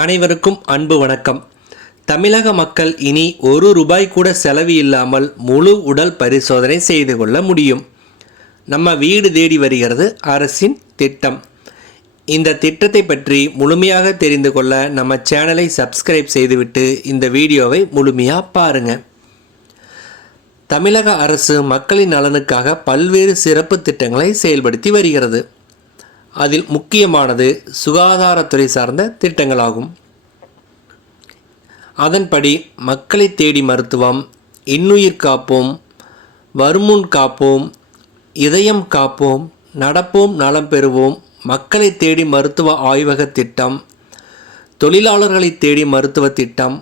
அனைவருக்கும் அன்பு வணக்கம். தமிழக மக்கள் இனி ₹1 கூட செலவு இல்லாமல் முழு உடல் பரிசோதனை செய்து கொள்ள முடியும். நம்ம வீடு தேடி வருகிறது அரசின் திட்டம். இந்த திட்டத்தை பற்றி முழுமையாக தெரிந்து கொள்ள நம்ம சேனலை சப்ஸ்கிரைப் செய்துவிட்டு இந்த வீடியோவை முழுமையாக பாருங்கள். தமிழக அரசு மக்களின் நலனுக்காக பல்வேறு சிறப்பு திட்டங்களை செயல்படுத்தி வருகிறது. அதில் முக்கியமானது சுகாதாரத்துறை சார்ந்த திட்டங்களாகும். அதன்படி மக்களை தேடி மருத்துவம், இன்னுயிர் காப்போம், வருமுன் காப்போம், இதயம் காப்போம், நடப்போம் நலம் பெறுவோம், மக்களை தேடி மருத்துவ ஆய்வக திட்டம், தொழிலாளர்களை தேடி மருத்துவ திட்டம்,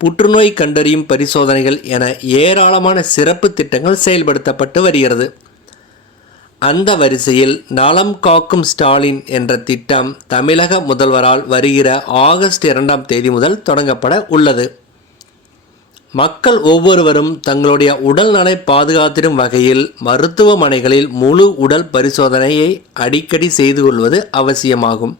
புற்றுநோய் கண்டறியும் பரிசோதனைகள் என ஏராளமான சிறப்பு திட்டங்கள் செயல்படுத்தப்பட்டு வருகிறது. அந்த வரிசையில் நலம் காக்கும் ஸ்டாலின் என்ற திட்டம் தமிழக முதல்வரால் வருகிற ஆகஸ்ட் 2 முதல் தொடங்கப்பட உள்ளது. மக்கள் ஒவ்வொருவரும் தங்களுடைய உடல் நலை பாதுகாத்திடும் வகையில் மருத்துவமனைகளில் முழு உடல் பரிசோதனையை அடிக்கடி செய்து கொள்வது அவசியமாகும்.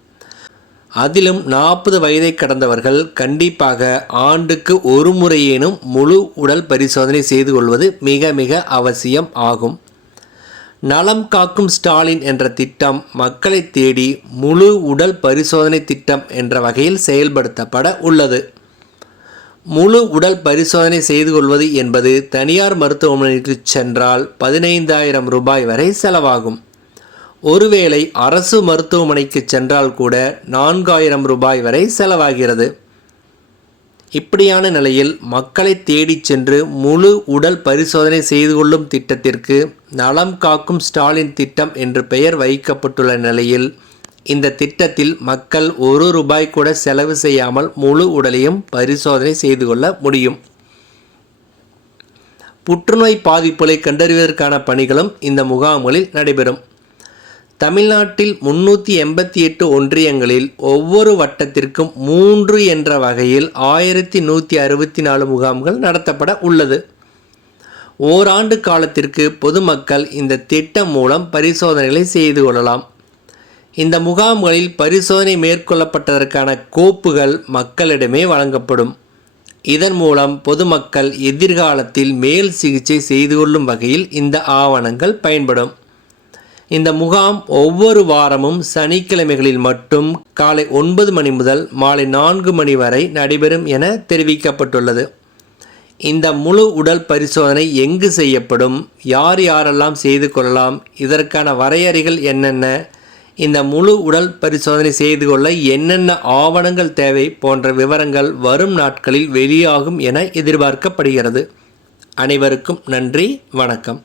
அதிலும் 40 வயதை கடந்தவர்கள் கண்டிப்பாக ஆண்டுக்கு ஒரு முறையேனும் முழு உடல் பரிசோதனை செய்து கொள்வது மிக மிக அவசியம் ஆகும். நலம் காக்கும் ஸ்டாலின் என்ற திட்டம் மக்களை தேடி முழு உடல் பரிசோதனை திட்டம் என்ற வகையில் செயல்படுத்தப்பட உள்ளது. முழு உடல் பரிசோதனை செய்து கொள்வது என்பது தனியார் மருத்துவமனைக்கு சென்றால் ₹15,000 வரை செலவாகும். ஒருவேளை அரசு மருத்துவமனைக்கு சென்றால் கூட ₹4,000 வரை செலவாகிறது. இப்படியான நிலையில் மக்களை தேடிச் சென்று முழு உடல் பரிசோதனை செய்து கொள்ளும் திட்டத்திற்கு நலம் காக்கும் ஸ்டாலின் திட்டம் என்று பெயர் வைக்கப்பட்டுள்ள நிலையில் இந்த திட்டத்தில் மக்கள் ₹1 கூட செலவு செய்யாமல் முழு உடலையும் பரிசோதனை செய்து கொள்ள முடியும். புற்றுநோய் பாதிப்புகளை கண்டறிவதற்கான பணிகளும் இந்த முகாம்களில் நடைபெறும். தமிழ்நாட்டில் 388 ஒன்றியங்களில் ஒவ்வொரு வட்டத்திற்கும் 3 என்ற வகையில் 1164 முகாம்கள் நடத்தப்பட உள்ளது. ஓராண்டு காலத்திற்கு பொதுமக்கள் இந்த திட்டம் மூலம் பரிசோதனைகளை செய்து கொள்ளலாம். இந்த முகாம்களில் பரிசோதனை மேற்கொள்ளப்பட்டதற்கான கோப்புகள் மக்களிடமே வழங்கப்படும். இதன் மூலம் பொதுமக்கள் எதிர்காலத்தில் மேல் சிகிச்சை செய்து கொள்ளும் வகையில் இந்த ஆவணங்கள் பயன்படும். இந்த முகாம் ஒவ்வொரு வாரமும் சனிக்கிழமைகளில் மட்டும் காலை 9 மணி முதல் மாலை 4 மணி வரை நடைபெறும் என தெரிவிக்கப்பட்டுள்ளது. இந்த முழு உடல் பரிசோதனை எங்கு செய்யப்படும், யார் யாரெல்லாம் செய்து கொள்ளலாம், இதற்கான வரையறைகள் என்னென்ன, இந்த முழு உடல் பரிசோதனை செய்து கொள்ள என்னென்ன ஆவணங்கள் தேவை போன்ற விவரங்கள் வரும் நாட்களில் வெளியாகும் என எதிர்பார்க்கப்படுகிறது. அனைவருக்கும் நன்றி, வணக்கம்.